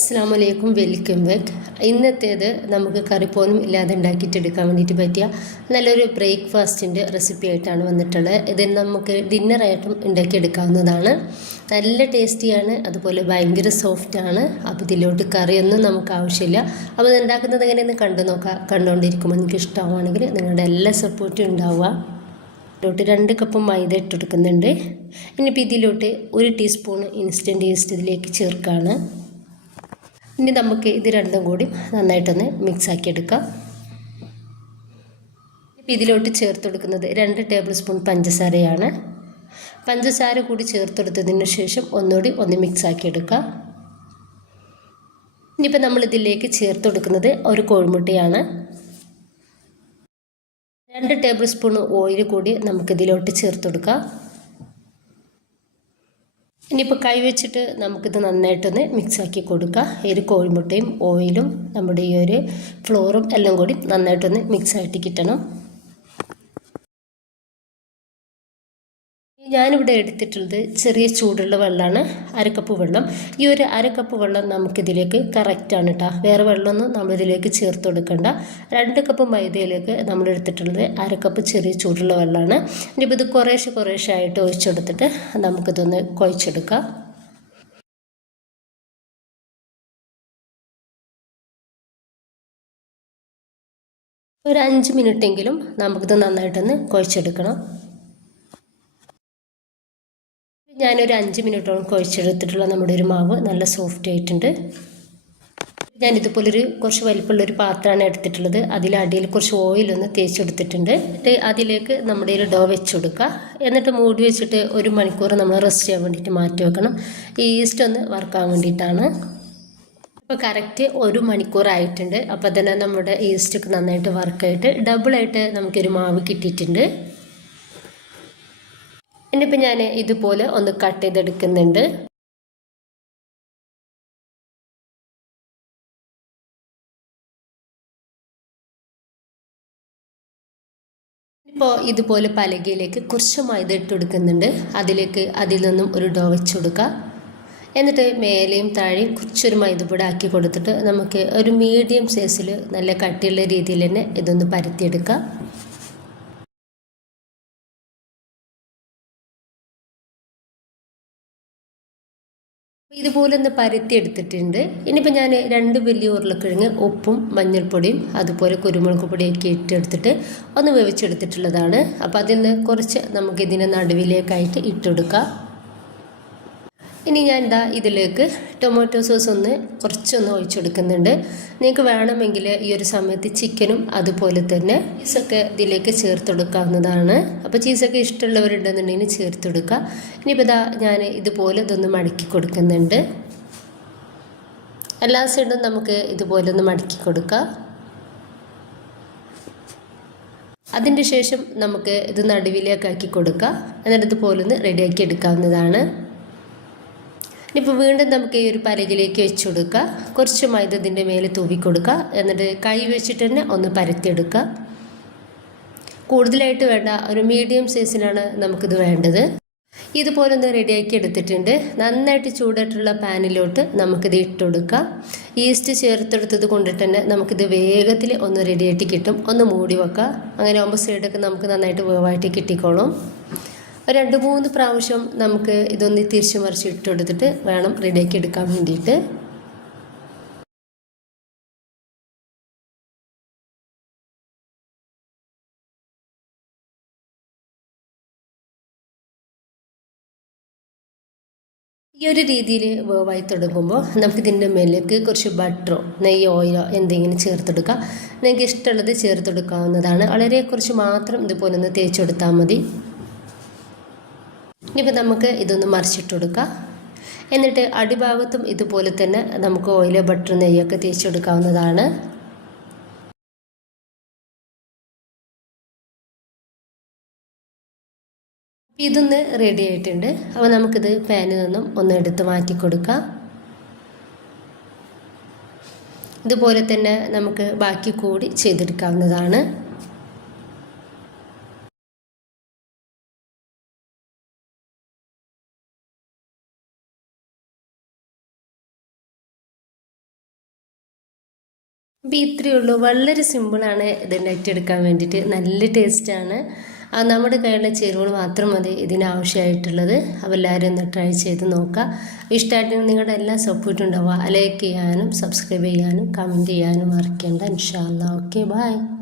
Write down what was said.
അസ്സാമലൈക്കും, welcome back. ഇന്നത്തേത് നമുക്ക് കറിപ്പോലും ഇല്ലാതെ ഉണ്ടാക്കിയിട്ടെടുക്കാൻ വേണ്ടിയിട്ട് പറ്റിയ നല്ലൊരു ബ്രേക്ക്ഫാസ്റ്റിൻ്റെ റെസിപ്പി ആയിട്ടാണ് വന്നിട്ടുള്ളത്. ഇത് നമുക്ക് ഡിന്നറായിട്ടും ഉണ്ടാക്കിയെടുക്കാവുന്നതാണ്. നല്ല ടേസ്റ്റിയാണ്, അതുപോലെ ഭയങ്കര സോഫ്റ്റാണ്. അപ്പോൾ ഇതിലോട്ട് കറിയൊന്നും നമുക്ക് ആവശ്യമില്ല. അപ്പോൾ ഇത് ഉണ്ടാക്കുന്നത് എങ്ങനെയെന്ന് കണ്ടുകൊണ്ടിരിക്കുമ്പോൾ നിങ്ങൾക്ക് ഇഷ്ടമാണെങ്കിൽ നിങ്ങളുടെ എല്ലാ സപ്പോർട്ടും ഉണ്ടാവുക. ഇതിലോട്ട് 2 കപ്പ് മൈദ ഇട്ടെടുക്കുന്നുണ്ട്. ഇനിയിപ്പോൾ ഇതിലോട്ട് 1 ടീസ്പൂൺ ഇൻസ്റ്റൻറ്റ് ഈസ്റ്റ് ഇതിലേക്ക് ചേർക്കുകയാണ്. ഇനി നമുക്ക് ഇത് രണ്ടും കൂടി നന്നായിട്ടൊന്ന് മിക്സാക്കി എടുക്കാം. ഇതിലോട്ട് ചേർത്ത് കൊടുക്കുന്നത് 2 ടേബിൾ സ്പൂൺ പഞ്ചസാരയാണ്. പഞ്ചസാര കൂടി ചേർത്തെടുത്തതിന് ശേഷം ഒന്നുകൂടി ഒന്ന് മിക്സാക്കി എടുക്കാം. ഇനിയിപ്പോൾ നമ്മളിതിലേക്ക് ചേർത്ത് കൊടുക്കുന്നത് ഒരു കോഴിമുട്ടയാണ്. 2 ടേബിൾ സ്പൂൺ ഓയിൽ കൂടി നമുക്കിതിലോട്ട് ചേർത്ത് കൊടുക്കാം. ഇനിയിപ്പോൾ കൈ വെച്ചിട്ട് നമുക്കിത് നന്നായിട്ടൊന്ന് മിക്സാക്കി കൊടുക്കുക. ഈ ഒരു കോഴിമുട്ടയും ഓയിലും നമ്മുടെ ഈ ഒരു ഫ്ലോറും എല്ലാം കൂടി നന്നായിട്ടൊന്ന് മിക്സായിട്ട് കിട്ടണം. ഞാനിവിടെ എടുത്തിട്ടുള്ളത് ചെറിയ ചൂടുള്ള വെള്ളമാണ്, 1/2 കപ്പ് വെള്ളം. ഈ ഒരു 1/2 കപ്പ് വെള്ളം നമുക്കിതിലേക്ക് കറക്റ്റാണ് കേട്ടോ. വേറെ വെള്ളമൊന്നും നമ്മളിതിലേക്ക് ചേർത്ത് കൊടുക്കണ്ട. 2 കപ്പ് മൈദയിലേക്ക് നമ്മൾ എടുത്തിട്ടുള്ളത് 1/2 കപ്പ് ചെറിയ ചൂടുള്ള വെള്ളമാണ്. ഇനിയിപ്പോൾ ഇത് കുറേശ്ശെ ആയിട്ട് ഒഴിച്ചെടുത്തിട്ട് നമുക്കിതൊന്ന് കുഴച്ചെടുക്കാം. ഒരു 5 മിനിറ്റെങ്കിലും നമുക്കിത് നന്നായിട്ടൊന്ന് കുഴച്ചെടുക്കണം. ഞാനൊരു 5 മിനിറ്റോളം കുഴച്ചെടുത്തിട്ടുള്ള നമ്മുടെ ഒരു മാവ് നല്ല സോഫ്റ്റ് ആയിട്ടുണ്ട്. ഞാനിതുപോലൊരു കുറച്ച് വലിപ്പമുള്ളൊരു പാത്രമാണ് എടുത്തിട്ടുള്ളത്. അതിലടിയിൽ കുറച്ച് ഓയിലൊന്ന് തേച്ചെടുത്തിട്ടുണ്ട്. അതിലേക്ക് നമ്മുടെ ഒരു ഡോ വെച്ച് കൊടുക്കുക. എന്നിട്ട് മൂടി വെച്ചിട്ട് 1 മണിക്കൂർ നമ്മൾ റെസ്റ്റ് ചെയ്യാൻ വേണ്ടിയിട്ട് മാറ്റി വെക്കണം. ഈ ഈസ്റ്റ് ഒന്ന് വറുക്കാൻ വേണ്ടിയിട്ടാണ്. ഇപ്പോൾ കറക്റ്റ് 1 മണിക്കൂറായിട്ടുണ്ട്. അപ്പോൾ തന്നെ നമ്മുടെ ഈസ്റ്റൊക്കെ നന്നായിട്ട് വർക്കായിട്ട് ഡബിളായിട്ട് നമുക്കൊരു മാവ് കിട്ടിയിട്ടുണ്ട്. ഇനിയിപ്പോൾ ഞാൻ ഇതുപോലെ ഒന്ന് കട്ട് ചെയ്തെടുക്കുന്നുണ്ട്. ഇപ്പോൾ ഇതുപോലെ പലകയിലേക്ക് കുറച്ച് മൈദ ഇട്ട് കൊടുക്കുന്നുണ്ട്. അതിൽ നിന്നും ഒരു ഡോ വെച്ച് കൊടുക്കുക. എന്നിട്ട് മേലെയും താഴെയും കുറച്ചൊരു മൈദപ്പൊടി ആക്കി കൊടുത്തിട്ട് നമുക്ക് ഒരു മീഡിയം സൈസിൽ നല്ല കട്ടിയുള്ള രീതിയിൽ തന്നെ ഇതൊന്ന് പരത്തിയെടുക്കാം. ഇതുപോലെ ഒന്ന് പരത്തി എടുത്തിട്ടുണ്ട്. ഇനിയിപ്പോൾ ഞാൻ 2 വലിയ ഉരുളക്കിഴങ്ങ് ഉപ്പും മഞ്ഞൾപ്പൊടിയും അതുപോലെ കുരുമുളക് പൊടിയൊക്കെ ഇട്ടെടുത്തിട്ട് ഒന്ന് വേവിച്ചെടുത്തിട്ടുള്ളതാണ്. അപ്പോൾ അതിൽ നിന്ന് കുറച്ച് നമുക്കിതിനെ നടുവിലേക്കായിട്ട് ഇട്ടെടുക്കാം. ഇനി ഞാൻ ഇതിലേക്ക് ടൊമാറ്റോ സോസ് കുറച്ചൊന്ന് ഒഴിച്ചെടുക്കുന്നുണ്ട്. നിങ്ങൾക്ക് വേണമെങ്കിൽ ഈ ഒരു സമയത്ത് ചിക്കനും അതുപോലെ തന്നെ ചീസൊക്കെ ഇതിലേക്ക് ചേർത്തെടുക്കാവുന്നതാണ്. അപ്പോൾ ചീസൊക്കെ ഇഷ്ടമുള്ളവരുണ്ടെന്നുണ്ടെങ്കിൽ ചേർത്തെടുക്കുക. ഇനിയിപ്പോൾ ഞാൻ ഇതുപോലെ ഇതൊന്ന് മടക്കി കൊടുക്കുന്നുണ്ട്. എല്ലാ സൈഡും നമുക്ക് ഇതുപോലെ ഒന്ന് മടക്കി കൊടുക്കാം. അതിൻ്റെ ശേഷം നമുക്ക് ഇത് നടുവിലേക്കാക്കി കൊടുക്കുക. എന്നിട്ട് ഇതുപോലെ ഒന്ന് റെഡിയാക്കി എടുക്കാവുന്നതാണ്. ഇനിയിപ്പോൾ വീണ്ടും നമുക്ക് ഈ ഒരു പലകയിലേക്ക് വെച്ച് കൊടുക്കുക. കുറച്ച് മൈദ ഇതിൻ്റെ മേലെ തൂവി കൊടുക്കുക. എന്നിട്ട് കൈ വെച്ചിട്ട് തന്നെ ഒന്ന് പരത്തിയെടുക്കുക. കൂടുതലായിട്ട് വേണ്ട, ഒരു മീഡിയം സൈസിനാണ് നമുക്കിത് വേണ്ടത്. ഇതുപോലെ ഒന്ന് റെഡിയാക്കി എടുത്തിട്ടുണ്ട്. നന്നായിട്ട് ചൂടായിട്ടുള്ള പാനിലോട്ട് നമുക്കിത് ഇട്ട് കൊടുക്കാം. ഈസ്റ്റ് ചേർത്തെടുത്തത് കൊണ്ടിട്ട് തന്നെ നമുക്കിത് വേഗത്തിൽ ഒന്ന് റെഡിയായിട്ട് കിട്ടും. ഒന്ന് മൂടി വെക്കാം. അങ്ങനെ ആകുമ്പോൾ സൈഡൊക്കെ നമുക്ക് നന്നായിട്ട് വേവായിട്ട് കിട്ടിക്കോളും. 2-3 പ്രാവശ്യം നമുക്ക് ഇതൊന്ന് തിരിച്ചു മറിച്ച് ഇട്ട് കൊടുത്തിട്ട് വേണം റെഡിയാക്കി എടുക്കാൻ വേണ്ടിയിട്ട്. ഈ ഒരു രീതിയിൽ വേവായി തുടങ്ങുമ്പോൾ നമുക്കിതിൻ്റെ മേലേക്ക് കുറച്ച് ബട്ടറോ നെയ്യോ ഓയിലോ എന്തെങ്കിലും ചേർത്തെടുക്കാം. നിങ്ങൾക്ക് ഇഷ്ടമുള്ളത് ചേർത്തെടുക്കാവുന്നതാണ്. വളരെ കുറച്ച് മാത്രം ഇതുപോലെ ഒന്ന് തേച്ചെടുത്താൽ മതി. ഇനിയിപ്പോൾ നമുക്ക് ഇതൊന്ന് മറിച്ചിട്ട് കൊടുക്കാം. എന്നിട്ട് അടിഭാഗത്തും ഇതുപോലെ തന്നെ നമുക്ക് ഓയിലോ ബട്ടർ നെയ്യൊക്കെ തേച്ചെടുക്കാവുന്നതാണ്. ഇതൊന്ന് റെഡി ആയിട്ടുണ്ട്. അപ്പോൾ നമുക്കിത് പാനിൽ നിന്നും ഒന്ന് എടുത്ത് മാറ്റി കൊടുക്കാം. ഇതുപോലെ തന്നെ നമുക്ക് ബാക്കി കൂടി ചെയ്തെടുക്കാവുന്നതാണ്. അപ്പോൾ ഇത്രയേ ഉള്ളൂ. വളരെ സിമ്പിളാണ് ഇത് ഉണ്ടാക്കിയെടുക്കാൻ വേണ്ടിയിട്ട്. നല്ല ടേസ്റ്റാണ്. നമ്മുടെ കയ്യിലുള്ള ചേരുവകൾ മാത്രം മതി ഇതിനാവശ്യമായിട്ടുള്ളത്. അപ്പോൾ എല്ലാവരും ഒന്ന് ട്രൈ ചെയ്ത് നോക്കുക. ഇഷ്ടമായിട്ടുണ്ടെങ്കിൽ നിങ്ങളുടെ എല്ലാ സപ്പോർട്ടും ഉണ്ടാവുക. ലൈക്ക് ചെയ്യാനും സബ്സ്ക്രൈബ് ചെയ്യാനും കമൻറ്റ് ചെയ്യാനും മറക്കേണ്ട. ഇൻഷാ അല്ലാ. Okay, by.